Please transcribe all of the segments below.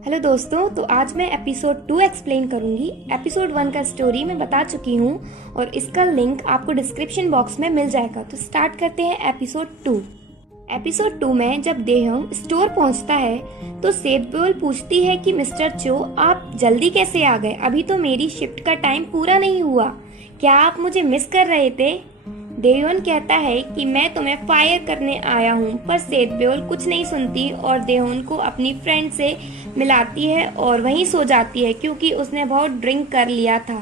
Hello दोस्तों, तो आज मैं एपिसोड 2 एक्सप्लेन करूंगी। एपिसोड 1 का स्टोरी मैं बता चुकी हूँ और इसका लिंक आपको डिस्क्रिप्शन बॉक्स में मिल जाएगा। तो स्टार्ट करते हैं एपिसोड 2। एपिसोड 2 में जब देहोंग स्टोर पहुंचता है तो सेतब्योल पूछती है कि मिस्टर चो, आप जल्दी कैसे आ गए? अभी तो मेरी शिफ्ट का टाइम पूरा नहीं हुआ। क्या आप मुझे मिस कर रहे थे? देयोन कहता है कि मैं तुम्हें फायर करने आया हूँ, पर सेतब्योल कुछ नहीं सुनती और देहोन को अपनी फ्रेंड से मिलाती है और वहीं सो जाती है क्योंकि उसने बहुत ड्रिंक कर लिया था।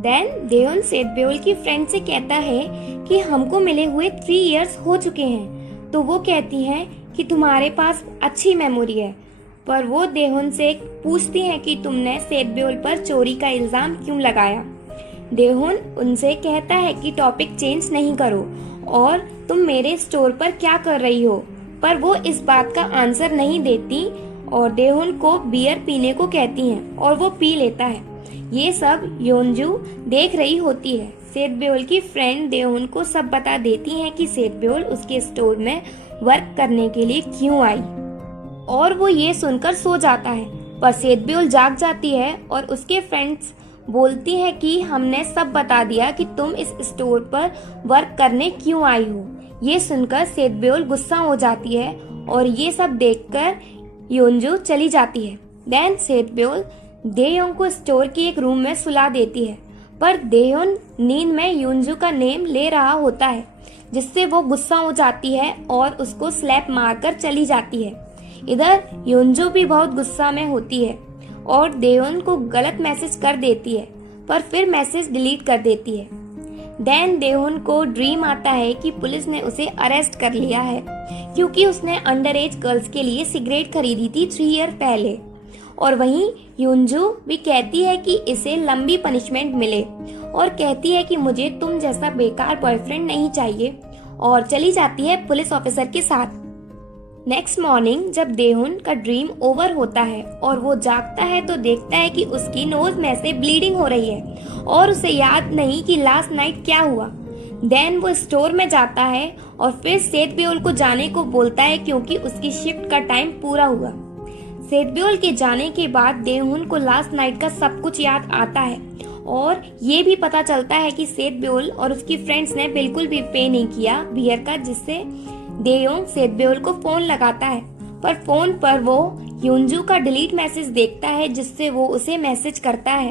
देन देयोन सेतब्योल की फ्रेंड से कहता है कि हमको मिले हुए 3 इयर्स हो चुके हैं। तो वो कहती है कि तुम्हारे पास अच्छी मेमोरी है, पर वो देहोन से पूछती है कि तुमने सेतब्योल पर चोरी का इल्जाम क्यों लगाया। देहोन उनसे कहता है कि टॉपिक चेंज नहीं करो और तुम मेरे स्टोर पर क्या कर रही हो, पर वो इस बात का आंसर नहीं देती और देहोन को बियर पीने को कहती हैं और वो पी लेता है। ये सब योंजू देख रही होती है। सेतब्योल की फ्रेंड देहोन को सब बता देती है कि सेतब्योल उसके स्टोर में वर्क करने के लिए क्यों आई और वो ये सुनकर सो जाता है, पर सेतब्योल जाग जाती है और उसके फ्रेंड्स बोलती है कि हमने सब बता दिया कि तुम इस स्टोर पर वर्क करने क्यों आई हो। ये सुनकर सेतब्योल गुस्सा हो जाती है और ये सब देखकर योंजू चली जाती है। देन सेतब्योल देयोंग को स्टोर के एक रूम में सुला देती है, पर देयोन नींद में योंजू का नेम ले रहा होता है, जिससे वो गुस्सा हो जाती है और उसको स्लैप मारकर चली जाती है। इधर योंजू भी बहुत गुस्सा में होती है और देयोन को गलत मैसेज कर देती है, पर फिर मैसेज डिलीट कर देती है। देन देहोन को ड्रीम आता है कि पुलिस ने उसे अरेस्ट कर लिया है क्योंकि उसने अंडर एज गर्ल्स के लिए सिगरेट खरीदी थी 3 ईयर पहले। और वहीं योंजू भी कहती है कि इसे लंबी पनिशमेंट मिले और कहती है कि मुझे तुम जैसा बेकार बॉयफ्रेंड नहीं चाहिए और चली जाती है पुलिस ऑफिसर के साथ। नेक्स्ट मॉर्निंग जब देहोन का ड्रीम ओवर होता है और वो जागता है तो देखता है कि उसकी नोज में से ब्लीडिंग हो रही है और उसे याद नहीं कि लास्ट नाइट क्या हुआ। देन वो स्टोर में जाता है और फिर सेतब्योल को जाने को बोलता है क्योंकि उसकी शिफ्ट का टाइम पूरा हुआ। सेतब्योल के जाने के बाद देहोन को लास्ट नाइट का सब कुछ याद आता है और ये भी पता चलता है कि सेतब्योल और उसकी फ्रेंड्स ने बिल्कुल भी पे नहीं किया बियर का, जिससे देयोंग सेतब्योल को फोन लगाता है, पर फोन पर वो योंजू का डिलीट मैसेज देखता है जिससे वो उसे मैसेज करता है।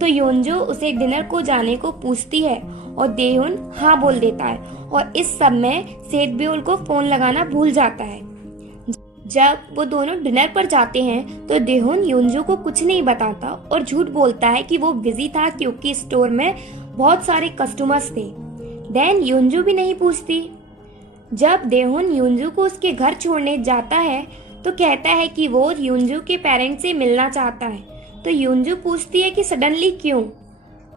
तो योंजू उसे डिनर को जाने को पूछती है और देयोन हाँ बोल देता है और इस सब में सेतब्योल को फोन लगाना भूल जाता है। जब वो दोनों डिनर पर जाते हैं तो देहोन योंजू को कुछ नहीं बताता और झूठ बोलता है कि वो बिजी था क्योंकि स्टोर में बहुत सारे कस्टमर्स थे। देन योंजू भी नहीं पूछती। जब देहोन योंजू को उसके घर छोड़ने जाता है तो कहता है कि वो योंजू के पेरेंट्स से मिलना चाहता है। तो योंजू पूछती है कि सडनली क्यों?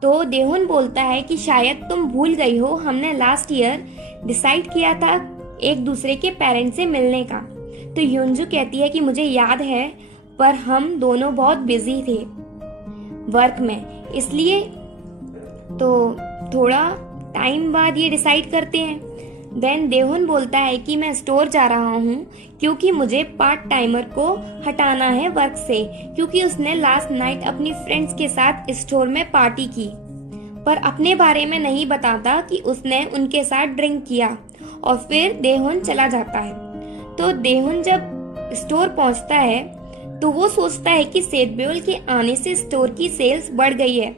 तो देहोन बोलता है कि शायद तुम भूल गई हो, हमने लास्ट ईयर डिसाइड किया था एक दूसरे के पेरेंट्स से मिलने का। तो योंजू कहती है कि मुझे याद है, पर हम दोनों बहुत बिजी थे वर्क में, इसलिए तो थोड़ा टाइम बाद ये डिसाइड करते हैं। देन देहोन बोलता है कि मैं स्टोर जा रहा हूँ क्योंकि मुझे पार्ट टाइमर को हटाना है वर्क से, क्योंकि उसने लास्ट नाइट अपनी फ्रेंड्स के साथ स्टोर में पार्टी की, पर अपने बारे में नहीं बताता कि उसने उनके साथ ड्रिंक किया। और फिर देहोन चला जाता है। तो देहोन जब स्टोर पहुंचता है तो वो सोचता है कि सेतब्योल के आने से स्टोर की सेल्स बढ़ गई है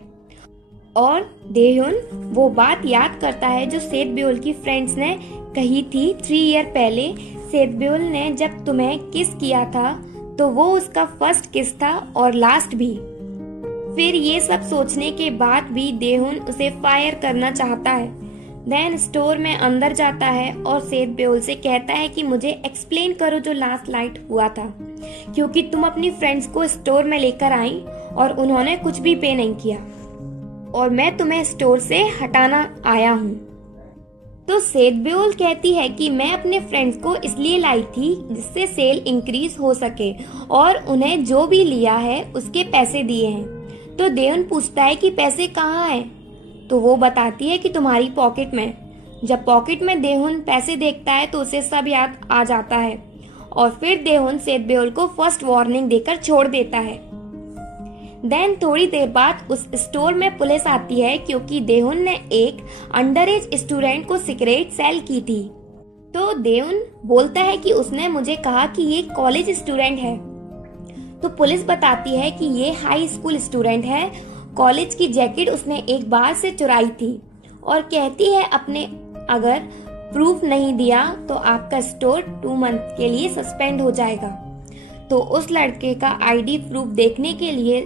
और देहोन वो बात याद करता है जो सेतब्योल की फ्रेंड्स ने कही थी 3 ईयर पहले। सेतब्योल ने जब तुम्हें किस किया था तो वो उसका फर्स्ट किस था और लास्ट भी। फिर ये सब सोचने के बाद भी देहोन उसे फायर करना चाहता है। देन स्टोर में अंदर जाता है और सेतब्योल से कहता है कि मुझे एक्सप्लेन करो जो लास्ट नाइट हुआ था, क्योंकि तुम अपनी फ्रेंड्स को स्टोर में लेकर आई और उन्होंने कुछ भी पे नहीं किया और मैं तुम्हें स्टोर से हटाना आया हूँ। तो सेतब्योल कहती है कि मैं अपने फ्रेंड्स को इसलिए लाई थी जिससे सेल इंक्रीज हो सके और उन्हें जो भी लिया है उसके पैसे दिए हैं। तो देयोन पूछता है कि पैसे कहाँ हैं? तो वो बताती है कि तुम्हारी पॉकेट में। जब पॉकेट में देहोन पैसे देखता है तो उसे सब याद आ जाता है और फिर देहुन सेतब्योल को फर्स्ट वार्निंग देकर छोड़ देता है। देन थोड़ी देर बाद उस स्टोर में पुलिस आती है क्योंकि देहुन ने एक अंडर एज स्टूडेंट को सिगरेट सेल की थी। तो देहुन बोलता है कि उसने मुझे कहा कि ये कॉलेज स्टूडेंट है। तो पुलिस बताती है कि ये हाई स्कूल स्टूडेंट है। कॉलेज की जैकेट उसने एक बार से चुराई थी और कहती है अपने अगर प्रूफ नहीं दिया तो आपका स्टोर 2 मंथ के लिए सस्पेंड हो जाएगा। तो उस लड़के का आईडी प्रूफ देखने के लिए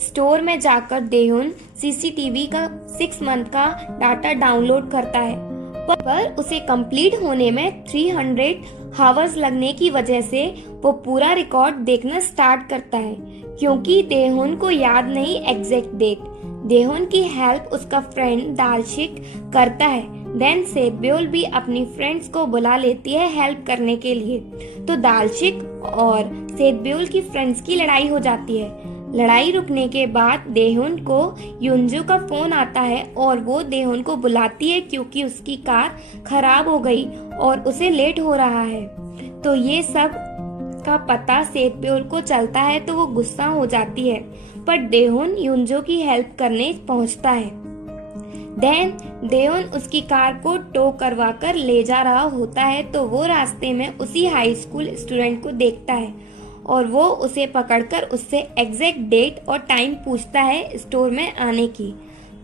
स्टोर में जाकर देहुन सीसीटीवी का 6 मंथ का डाटा डाउनलोड करता है, पर उसे कंप्लीट होने में 300 हावर्स लगने की वजह से वो पूरा रिकॉर्ड देखना स्टार्ट करता है क्योंकि देहुन को याद नहीं एग्जैक्ट डेट। देहुन की हेल्प उसका फ्रेंड दालशिक करता है। देन सेतब्योल भी अपनी फ्रेंड्स को बुला लेती है हेल्प करने के लिए। तो दालशिक और सेतब्योल की फ्रेंड्स की लड़ाई हो जाती है। लड़ाई रुकने के बाद देहुन को युनजू का फोन आता है और वो देहुन को बुलाती है क्योंकि उसकी कार खराब हो गई और उसे लेट हो रहा है। तो ये सब का पता सेतब्योल को चलता है तो वो गुस्सा हो जाती है, पर देहुन युनजू की हेल्प करने पहुंचता है। देन देहुन उसकी कार को टो करवा कर ले जा रहा होता है तो वो रास्ते में उसी हाई स्कूल स्टूडेंट को देखता है और वो उसे पकड़कर उससे एग्जैक्ट डेट और टाइम पूछता है स्टोर में आने की,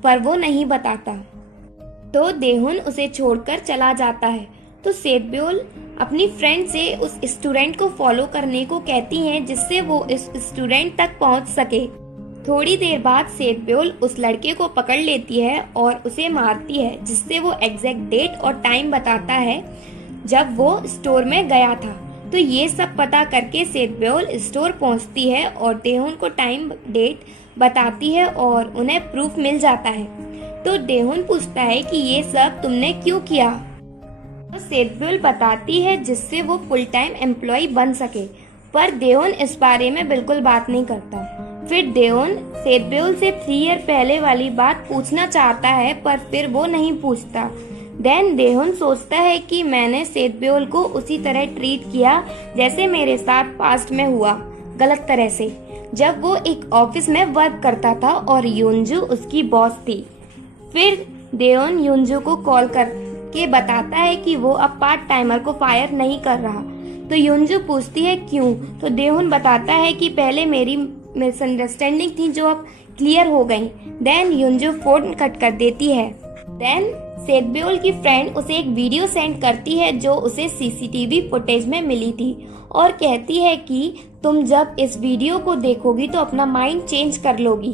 पर वो नहीं बताता। तो देहुन उसे छोड़कर चला जाता है। तो सेतब्योल अपनी फ्रेंड से उस स्टूडेंट को फॉलो करने को कहती हैं जिससे वो इस स्टूडेंट तक पहुंच सके। थोड़ी देर बाद सेतब्योल उस लड़के को पकड़ लेती है और उसे मारती है जिससे वो एग्जैक्ट डेट और टाइम बताता है जब वो स्टोर में गया था। तो ये सब पता करके सेतब्योल स्टोर पहुंचती है और देहुन को टाइम डेट बताती है और उन्हें प्रूफ मिल जाता है। तो देहुन पूछता है कि ये सब तुमने क्यों किया। तो सेतब्योल बताती है जिससे वो फुल टाइम एम्प्लॉय बन सके, पर देहुन इस बारे में बिल्कुल बात नहीं करता। फिर देहुन सेतब्योल से 3 ईयर पहले वाली बात पूछना चाहता है पर फिर वो नहीं पूछता। देन देहुन सोचता है कि मैंने सेतब्योल को उसी तरह ट्रीट किया जैसे मेरे साथ पास्ट में हुआ, गलत तरह से, जब वो एक ऑफिस में वर्क करता था और युनजू उसकी बॉस थी। फिर देहुन युनजू को कॉल करके बताता है कि वो अब पार्ट टाइमर को फायर नहीं कर रहा। तो युनजू पूछती है क्यों। तो देहुन बताता है कि पहले मेरी मिसअंडरस्टैंडिंग थी जो अब क्लियर हो गई। देन युनजू फोन कट कर देती है। देन सेतब्योल की फ्रेंड उसे एक वीडियो सेंड करती है जो उसे सीसीटीवी फुटेज में मिली थी और कहती है कि तुम जब इस वीडियो को देखोगी तो अपना माइंड चेंज कर लोगी।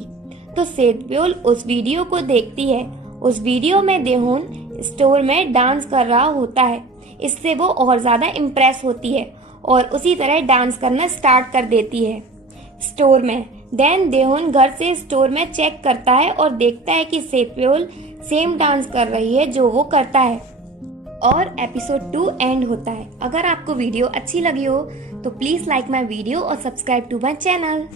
तो सेतब्योल उस वीडियो को देखती है। उस वीडियो में देहुन स्टोर में डांस कर रहा होता है। इससे वो और ज्यादा इम्प्रेस होती है और उसी तरह डांस करना स्टार्ट कर देती है स्टोर में। देन देहुन घर से स्टोर में चेक करता है और देखता है कि सेतब्योल सेम डांस कर रही है जो वो करता है और एपिसोड 2 एंड होता है। अगर आपको वीडियो अच्छी लगी हो तो प्लीज लाइक माई वीडियो और सब्सक्राइब टू माई चैनल।